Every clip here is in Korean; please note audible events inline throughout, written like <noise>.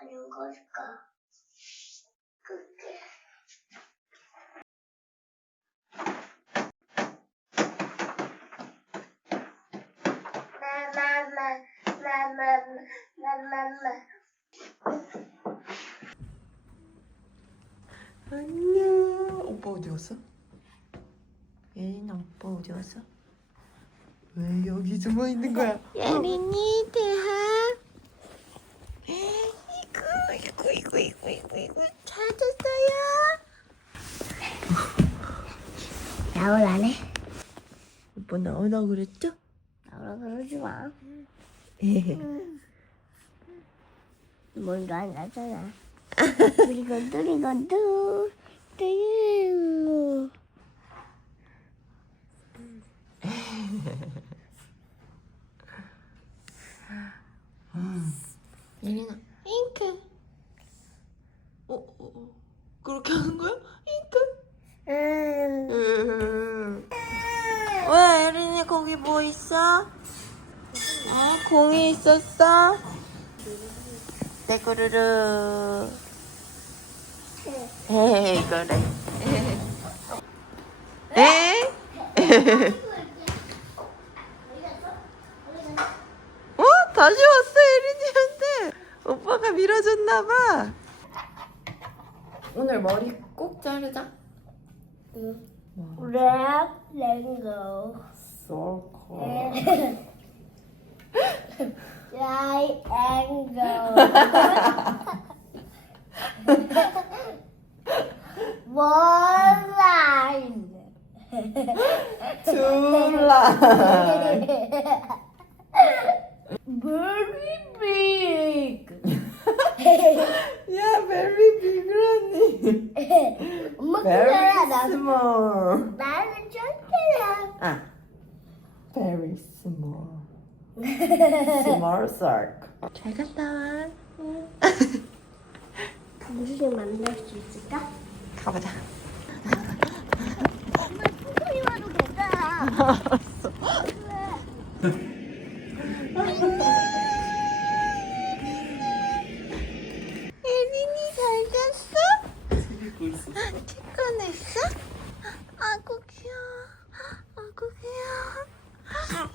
아니면 거 줄까? 그게. 마마마, 마마마, 마마마. 안녕. 오빠 어디 갔어? 예린아 오빠 어디 갔어? 왜 여기 숨어 있는 거야? 예린이 대하. 이구 이구 이구 이구 이구 이구 잘 잤어요. 나오라네? 오빠 나오라 그랬죠? 나오라 그러지 마. 예. 뭘도 안 나잖아. 그리고 뚜리고 뚜, 뚜. 예린아 잉크. 어, 어, 어. 그렇게 하는 거야? 잉크. 음. 음. 왜 예린이 거기 뭐 있어? 어? 공이 있었어? 네 그르르 에이 그래 에? 어? 다시 왔어 예린이한테 오빠가 밀어줬나봐 오늘 머리 꼭 자르자 랩, 랭고. 쏠 <laughs> 코 트라이앵글. 원라인. 둘라 Very big. 야 베리 비그라니 엄마 Very 그거야 나. <laughs> small 나는 쫓겨나. 아 very small small shark 잘 갔다 와 무슨 <laughs> 만날 수 있을까? 가보자 소리 와도 괜찮아. 예린이 잘 잤어? 책 꺼냈어? 아구 귀여워 아구 귀여워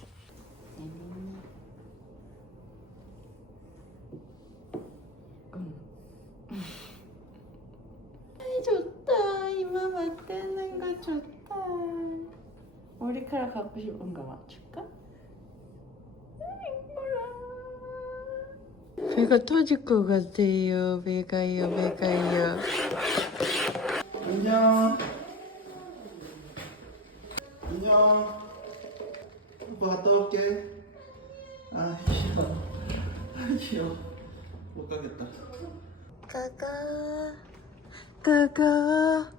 아이 좋다 이마 맞대는 거 좋다 머리카락 갖고 싶은 거 맞출까? 배가 터질 것 같아요 배가요 배가요 안녕. 안녕. 오빠 갔다 올게. 아, 귀여워. 아, 귀여워. 못 가겠다. 가가 가가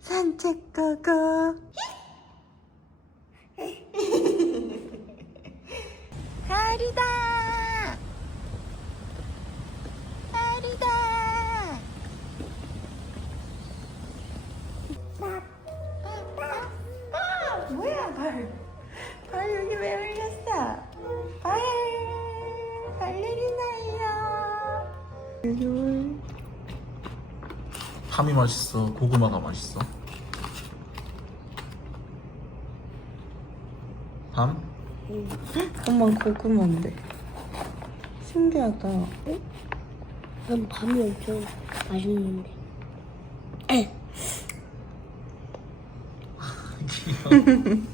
산책 가가 <laughs> 가리다 밤이 맛있어. 고구마가 맛있어. 밤? 엄마 고구마인데 신기하다 난 밤이 엄청 맛있는데. 와 <laughs>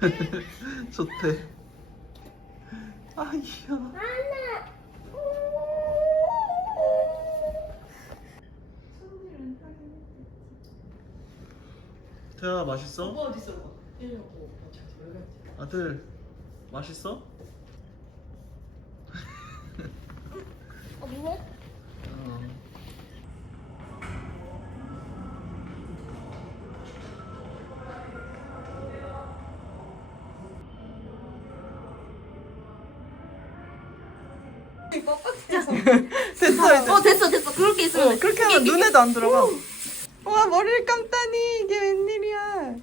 <laughs> 좋대. 아, 귀여워. 태아 맛있어? 어디 있어 아들 맛있어? 어, <laughs> 됐어 이제. 어 됐어 됐어. 그렇게 있으면 어, 그렇게 하면 눈에도 안 들어가. 와 머리를 감다니 이게 웬일이야.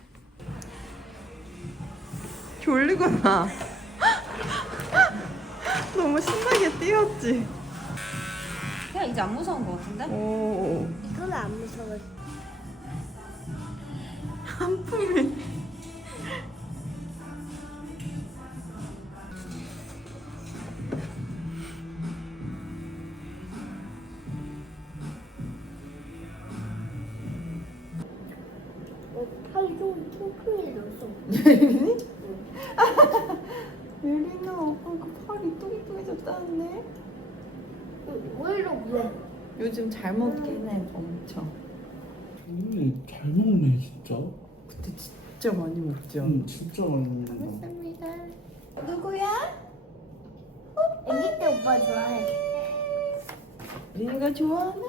졸리구나. <laughs> 너무 신나게 뛰었지. 그냥 이제 안 무서운 것 같은데? 오. 이건 안 무서워. 한 품이. 팔이 좀 통통해 졌어. 예린아 오빠 그 팔이 뚱뚱해졌다는데? 응, 왜 이러고 요즘 잘 먹긴 해 엄청. 음, 잘 먹네 진짜. 그때 진짜 많이 먹죠. 응, 진짜 많이 먹는다. 감사합니다. 누구야? 애기 때 오빠 좋아해. 예린이가 좋아하는?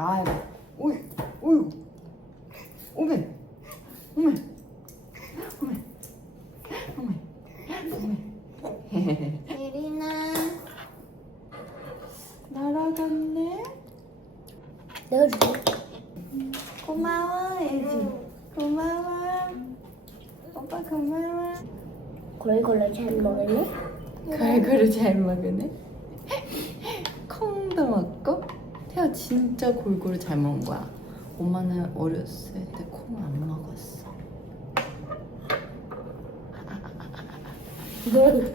아, 오이, 오이, 오메, 오메, 오메, 오메, 오메. 예린아. 날아갔네. 내가 줄게. 고마워, 예지. 고마워. 오빠 고마워. 골골로 잘 먹을래? 갈고루 잘 먹으네. 콩도 먹고. 태아 진짜 골고루 잘 먹은 거야. 엄마는 어렸을 때 콩 안 먹었어. <laughs>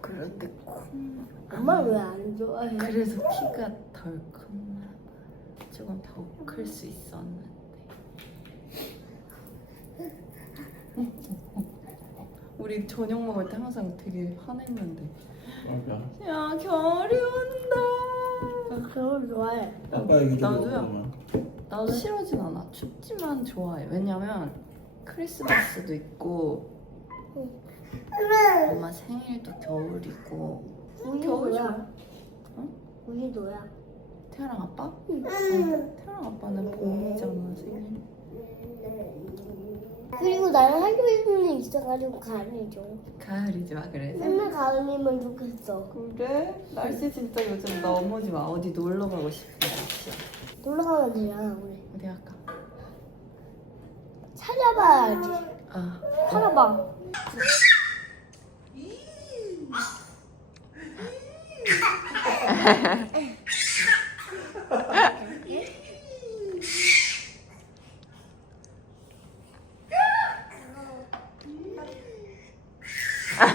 그런데 콩. 엄마 왜 안 좋아해? 그래서 키가 덜 컸나 봐. 조금 더 클 수 있었는데. <laughs> 우리 저녁 먹을 때 항상 되게 화냈는데. 맞아. 야 겨울이 온다. 나 그걸 좋아해. 좀 나도요. 나도 싫어진 않아. 춥지만 좋아해. 왜냐면 크리스마스도 있고 엄마 생일도 겨울이고 겨울 뭐야? 응? 우리 너야. 태아랑 아빠? 응. 태아랑 아빠는 봄이잖아 생일. 그리고 나는 학교에는 있어가지고 가을이죠. 가을이지 마 그래서. 맨날 가을이면 좋겠어. 그래? 날씨 진짜 요즘 너무 좋아. 어디 놀러 가고 싶은 날씨야. 놀러 가면 되잖아 우리. 어디 갈까? 찾아봐야지. 아, 찾아봐. <laughs>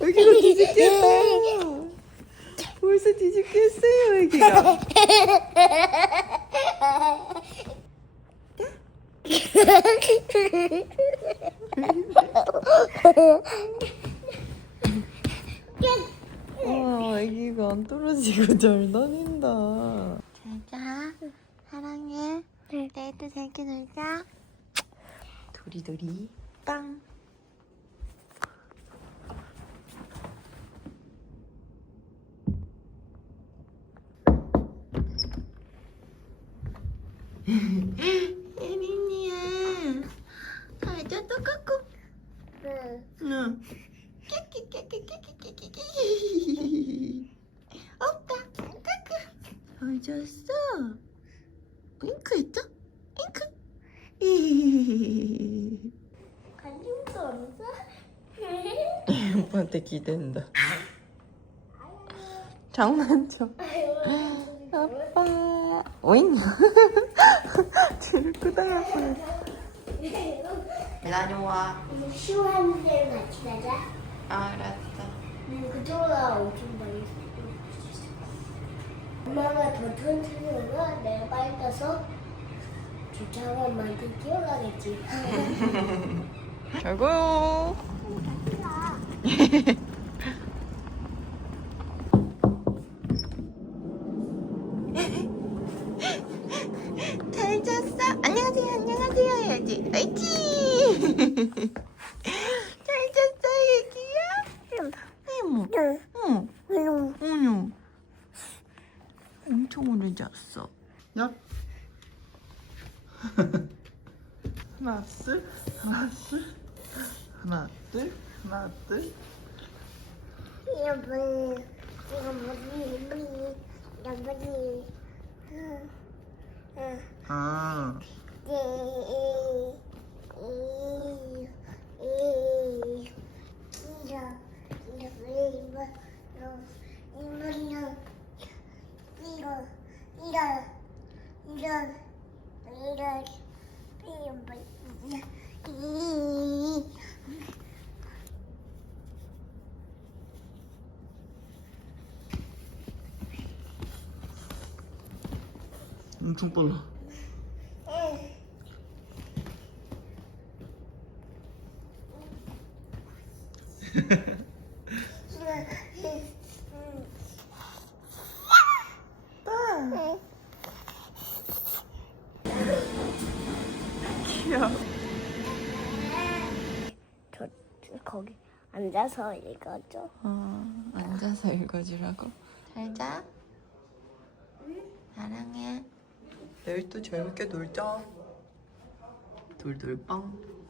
애기가 뒤집겠다. 벌써 뒤집겠어요 애기가. 와 애기가 안 떨어지고 잘 다닌다. 잘자. 사랑해. 내일도 잘게 놀자. 도리도리 빵. 혜민이야. 가자 똑같고. 네. 응. 깨끼깨끼깨끼깨끼 없다. 까까 졌어. 잉크 했어? 잉크. 관심도 없어? 오빠한테 기댄다. 장난쳐. 아빠. 오잉 쟤를 끄다야 보여. 다녀와. 쉬워하는 데로 같이 가자. 알았어. 그쪽으로 엄청 많이 있어. 엄마가 더 튼튼해서 내가 빨리 가서 주차만 만들 뛰어가겠지. <laughs> 결국. 아, 옳지. 잘 잤어, 애기야? 이모. 응. 어머. 엄청 오래 잤어. 야. <laughs> 하나, 둘, 하나, 둘, 하나, 둘, 하나, 둘. 여보? 여보지. 응. 응. 아, 이런 이런 이런 이런 엄청 빨라. 앉아서 읽어줘. 어, 앉아서 읽어주라고. 잘 자. 사랑해. 내일 또 재밌게 놀자. 돌돌빵.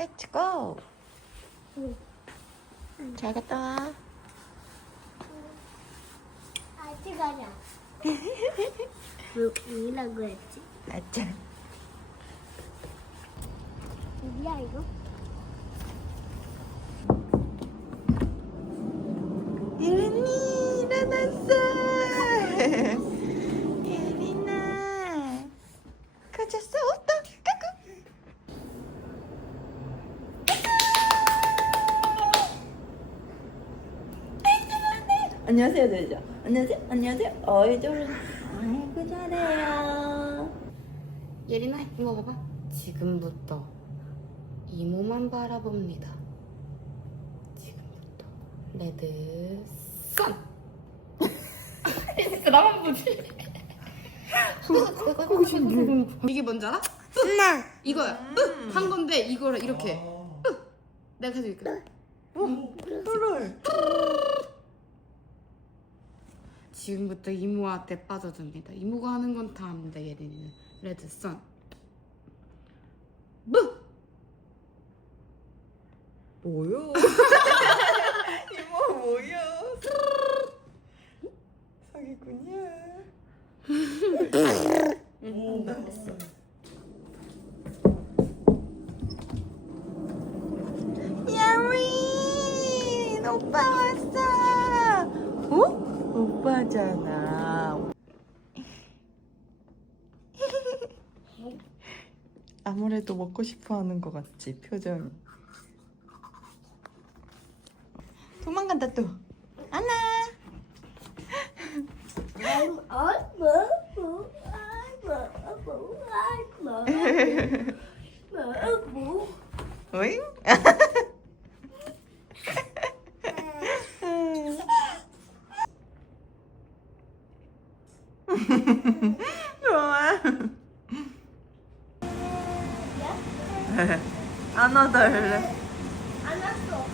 Let's 응. 잘 갔다 와. 아직 가자. 뭐라고 했지? 아짜. 뭐야 이거? 안녕하세요, 되죠? 안녕하세요, 안녕하세요. 어이 저런. 아이고 잘해요. 예린아 이거 봐봐 지금부터 이모만 바라봅니다 지금부터 레드 선 진짜 <laughs> 나만 보지 이게 뭔지 알아? 엄마. 이거야 으! 한 건데 이거를 이렇게 으! 내가 계속 이렇게 뿔을. 지금부터 이모한테 빠져듭니다 이모가 하는 건 다 합니다 예린이는 레드 선 무! 뭐요? <laughs> 이모 뭐요? 사기꾼이야. 오, 나왔어. 야린 오빠 왔어. 어? 오빠잖아. 아무래도 먹고 싶어 하는 것 같지 표정이. 도망간다 또. 안나. On <laughs> 좋아. 안아달래. 안았어.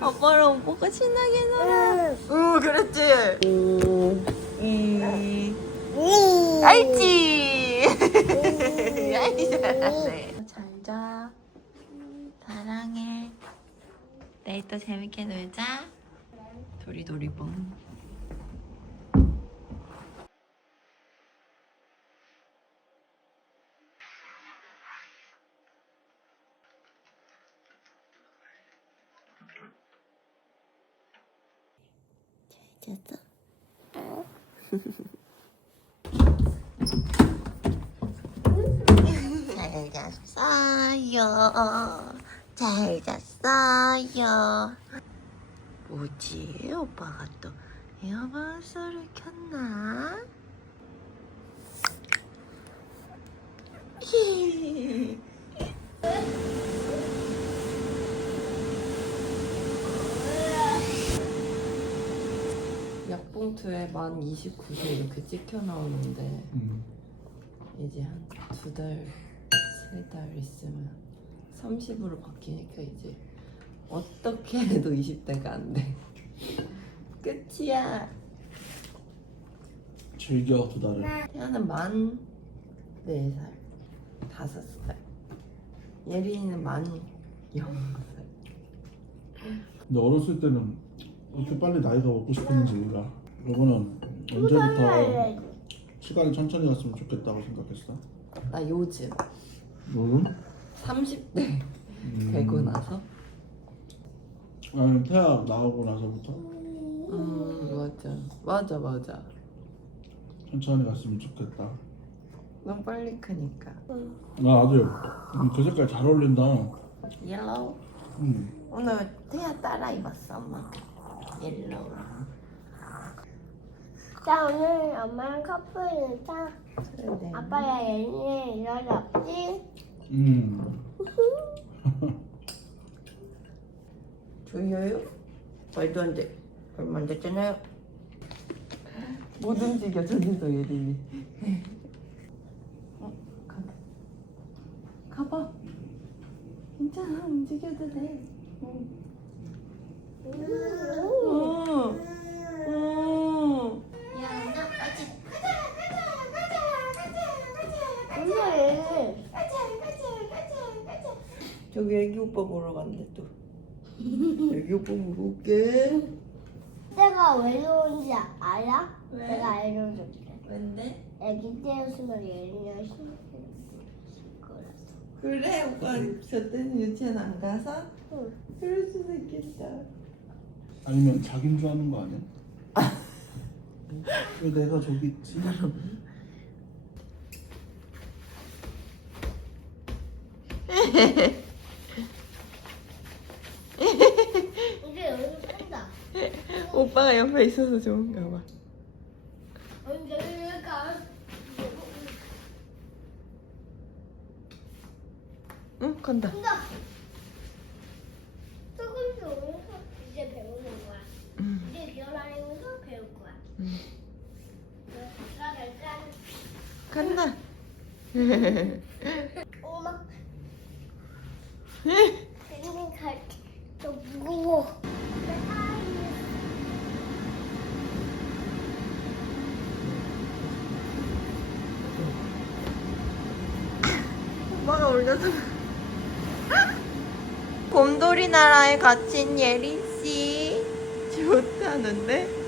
아빠랑 오빠가 신나게 놀아. 응, 그랬지. 이, 알지. 알지. 잘 자. 사랑해. 내일 또 재밌게 놀자. 도리도리봉. 잤어? <laughs> 잘 잤어요. 잘 잤어요. 뭐지? 오빠가 또 에어바운서를 켰나? <laughs> 약봉투에 만 29세 이렇게 찍혀 나오는데 음. 이제 한 두 달 있으면 30으로 바뀌니까 이제 어떻게 해도 20대가 안 돼. <laughs> 끝이야. 즐겨 두 달을. 태아는 만 4살, 5살. 예린이는 만 0살. 근데 어렸을 때는 이렇게 빨리 나이가 먹고 싶었는지 몰라. 이거는 언제부터 시간이 천천히 갔으면 좋겠다고 생각했어? 나 요즘 너는? 30대 음. 되고 나서 아니 태아 나오고 나서부터 음 맞아 맞아 맞아 천천히 갔으면 좋겠다. 너무 빨리 크니까 아 나도요. 음, 그 색깔 잘 어울린다. 옐로우 음. 오늘 태아 따라 입었어 엄마 옐로우 자 오늘 엄마랑 커플이니까 그래 아빠야 얘는 이런 없지? 음. <laughs> 졸려요? 말도 안 돼. 얼마 안 됐잖아요. 못 움직여 저기서 예린이. 어, 가봐. 가봐. 괜찮아 움직여도 돼. 응. 응. 응. 얘는 저기 애기 오빠 보러 간대 또. <laughs> 애기 오빠 보러 올게. 내가 왜 좋은지 알아? 내가 알려줄게. 왠데? 애기 때였으면 얘는 신을 거라서. 그래 오빠 저 때는 유치원 안 가서? 응. 그럴 수도 있겠다. 아니면 자긴 줄 아는 거 아니야? <laughs> 왜 내가 저기 있지? <laughs> 이제 여기 뺀다. 오빠가 옆에 있어서 좋은가 봐. 언제 여기가 응 간다. 뺀다. 조금씩 오면서 이제 배우는 거야. 응. 이제 기어다니면서 배울 거야. 응. 그래서 짠. 간다. <laughs> 갈게. 더 무거워. 오빠가 올려줘. 곰돌이 나라에 갇힌 예린 씨 좋다는데?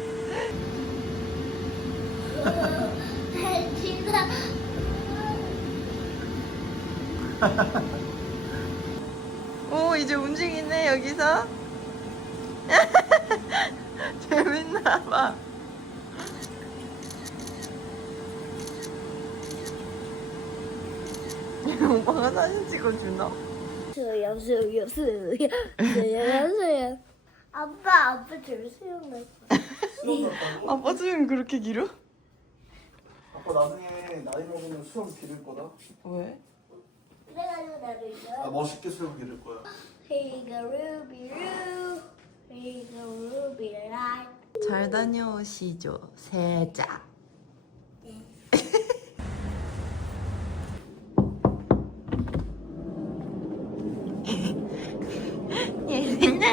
진짜. <laughs> 오 이제 움직이네 여기서. <laughs> 재밌나 봐. <laughs> 오빠가 사진 찍어주나? 수영 수영 수영 수영 수영. 아빠 아빠 저 수영 났어. 아빠 수영 그렇게 길어? 아빠 나중에 나이 먹으면 수영 기를 거다. 왜? 그래가지고 나도 이거 아 멋있게 수영 기를 거야. 헤이가 루비루 잘 다녀오시죠, 세자. <laughs> 예린아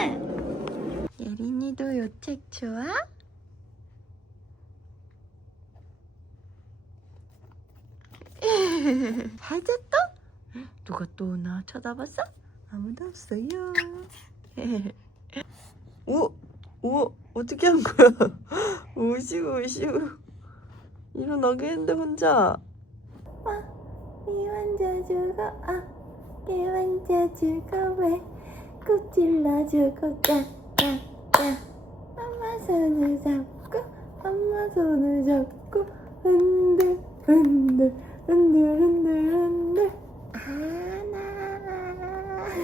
예린이도 요 책 좋아? <laughs> 찾았어? 누가 또 오나 쳐다봤어? 아무도 없어요. 오, 오, 어떻게 한 거야? 오시고 오시고 일어나게 했는데 혼자. 이 만져주고 아, 이 만져주고 왜 꾹질러 주고 짱짱짱 엄마 손을 잡고 엄마 손을 잡고 흔들 흔들 흔들 흔들 흔들 하나 하나 하나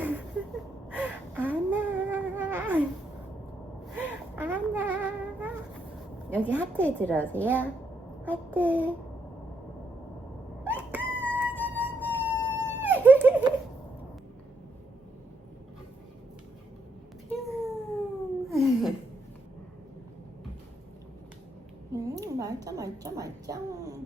여기 하트에 들어오세요 하트 음, 말짱, 말짱, 말짱.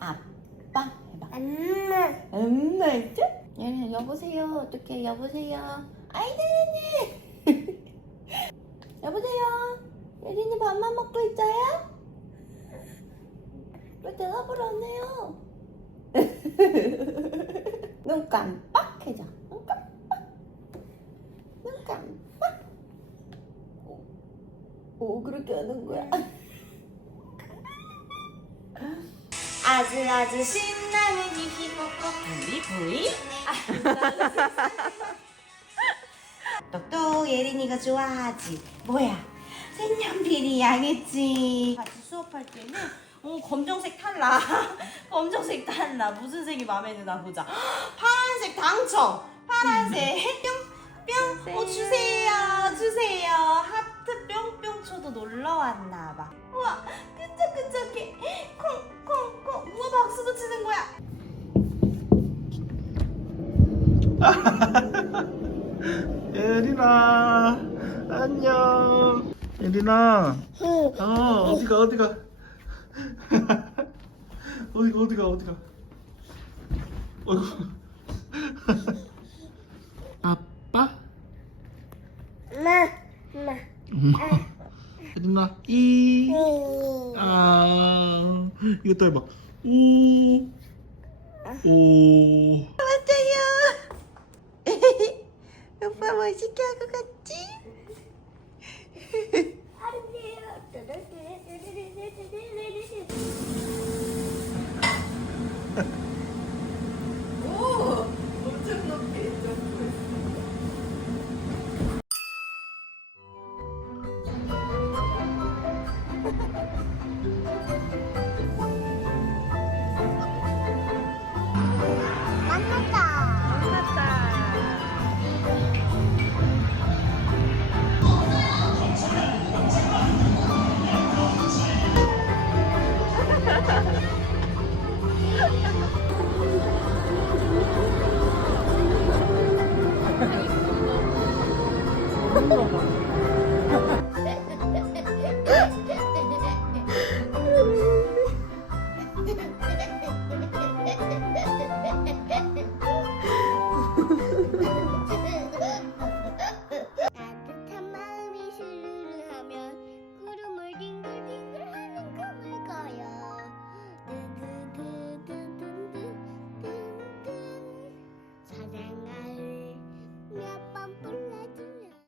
아빠 해봐. 엄마. 음, 말짱. 예린, 여보세요. 어떻게 여보세요. 아이고, 예린이. <laughs> 여보세요. 예린이 밥만 먹고 있어요? 왜 대답을 안 해요? <laughs> 눈 깜빡해져. 눈 깜빡. 눈 깜빡. 오, 오 그렇게 하는 거야. <laughs> 아주 아주 신나는 히히뽀뽀 부리 부리 똑똑 예린이가 좋아하지 뭐야 색연필이 양했지. 같이 수업할 때는 어, 검정색 탈락. <laughs> 검정색 탈락. 무슨 색이 마음에 드나 보자. <gasps> 파란색 당첨. 파란색 뿅 뿅. 어, 주세요 주세요. 하트 뿅뿅 쳐도 놀러 왔나 봐. 우와 끈적끈적해. 콩콩콩. 우와 박수도 치는 거야. <laughs> 예린아 안녕 예린아. 어 어디가 어디가? <laughs> 어디가 어디가 어디가? 어이구. <laughs> 아빠? 엄마. 엄마. 예린아. 이아 이거 또 해봐. 오오